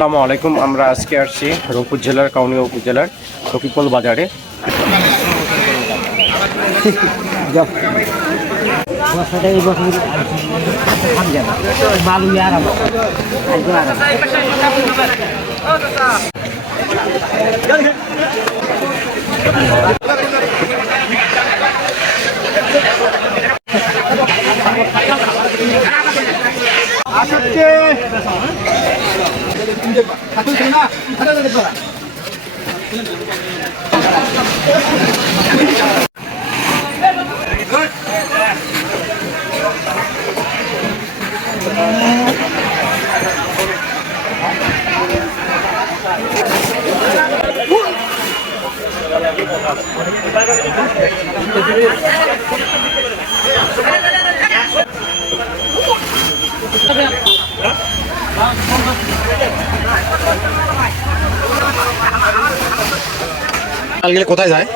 আসসালামু আলাইকুম। আমরা আজকে আসছি রংপুর জেলার কাউনিয়া উপজেলার রকিপুল বাজারে। মাল গেলে কোথায় যায়?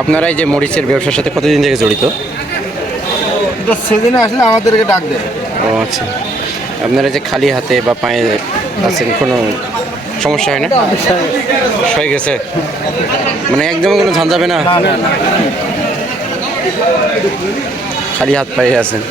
আপনারা এই যে মরিচের ব্যবসার সাথে কতদিন থেকে জড়িত? সেদিনে আসলে আমাদেরকে ডাক দেয়। ও আচ্ছা, আপনারা যে খালি হাতে বা পায়ে আছেন কোনো সমস্যা হয় না? হয়ে গেছে মানে একদম কোনো ঝঞ্ঝাবে না, খালি হাত পায়ে আছেন।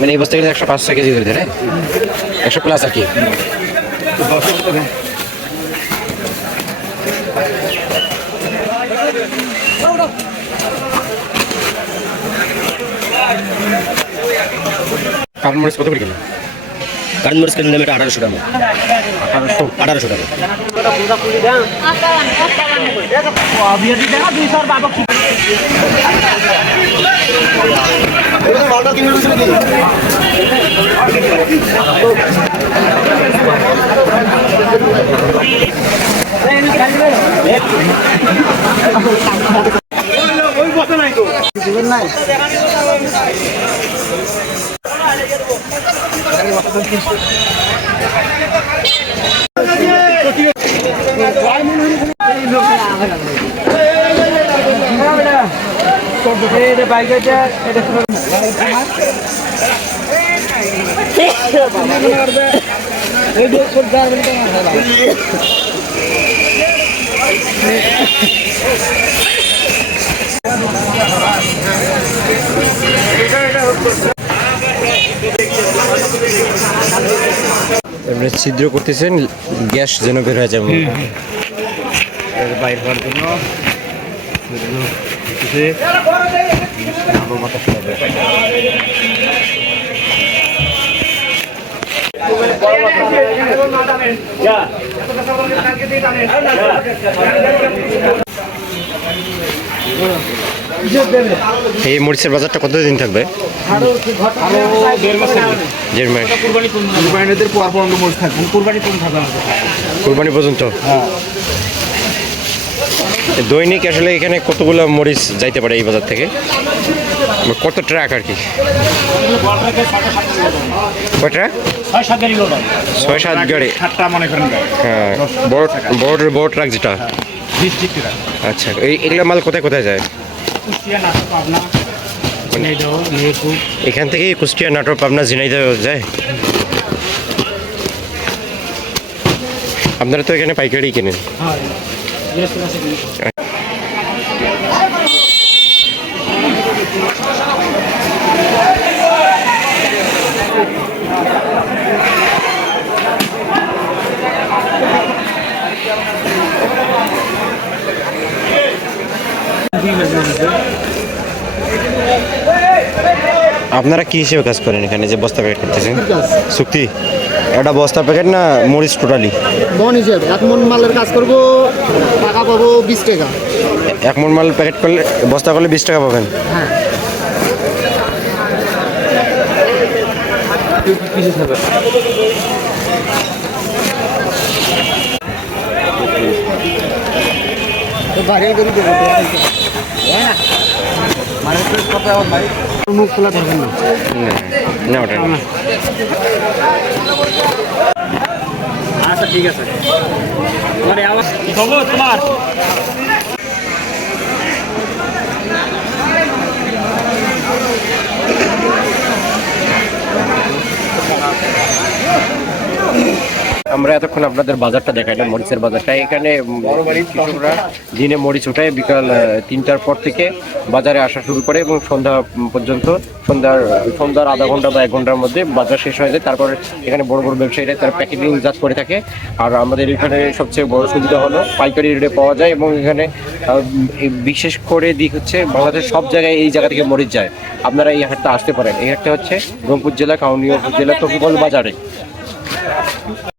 মানে এই বস্তা গেলে 105 কেজি ধরে দেয়, 100+ আর কি। কারমরিচ কত করে কিলো? কারমরিচ কিলো দাম এটা 1800 টাকা। 1800 টাকা। ছিদ্র করতেছেন গ্যাস যেন বের হয়ে যাবে বাইর হওয়ার জন্য। এই মরিচের বাজারটা কতদিন থাকবে? কুরবানি পর্যন্ত। দৈনিক আসলে এখানে কতগুলো মরিচ যাইতে পারে এই বাজার থেকে? কত ট্রাক আর কি? কয় ট্রাক? 6-7 গাড়ি। হ্যাঁ, বড় ট্রাক যেটা। আচ্ছা, এগুলো মাল কোথায় কোথায় যায়? এখান থেকে কুষ্টিয়া, নাটোর, পাবনা, ঝিনাইদহ যায়। আপনারা তো এখানে পাইকারি কেনেন? আপনারা কি হিসেবে কাজ করেন এখানে যে বস্তা প্যাকেট করতেছেন? চুক্তি এটা বস্তা প্যাকেট না মরিচ টোটালি? মন হিসেবে 1 মন মালের কাজ করব, টাকা পাবো 20 টাকা। 1 মন মাল প্যাকেট করলে বস্তা করলে 20 টাকা পাবেন। হ্যাঁ। ভাইরাল করে দেবো। মুখ খোলা থাকবেন না। না ওটা না। আচ্ছা ঠিক আছে। তোমার আওয়াজ কি খবর তোমার? আমরা এতক্ষণ আপনাদের বাজারটা দেখাইলাম, মরিচের বাজারটা। এখানে কৃষকরা দিনে মরিচ উঠায় বিকাল 3টার পর থেকে বাজারে আসা শুরু করে এবং সন্ধ্যা পর্যন্ত, সন্ধ্যার আধা ঘন্টা বা 1 ঘন্টার মধ্যে বাজার শেষ হয়ে যায়। তারপরে এখানে বড় বড় ব্যবসায়ীরা তারা প্যাকেটিংজাত করে থাকে। আর আমাদের এখানে সবচেয়ে বড় সুবিধা হলো পাইকারি রেটে পাওয়া যায় এবং এখানে বিশেষ করে দিক হচ্ছে বাংলাদেশের সব জায়গায় এই জায়গা থেকে মরিচ যায়। আপনারা এই হাটটা আসতে পারেন। এই হাটটা হচ্ছে রংপুর জেলা, কাউনিয়া উপজেলা, তকিগঞ্জ বাজারে।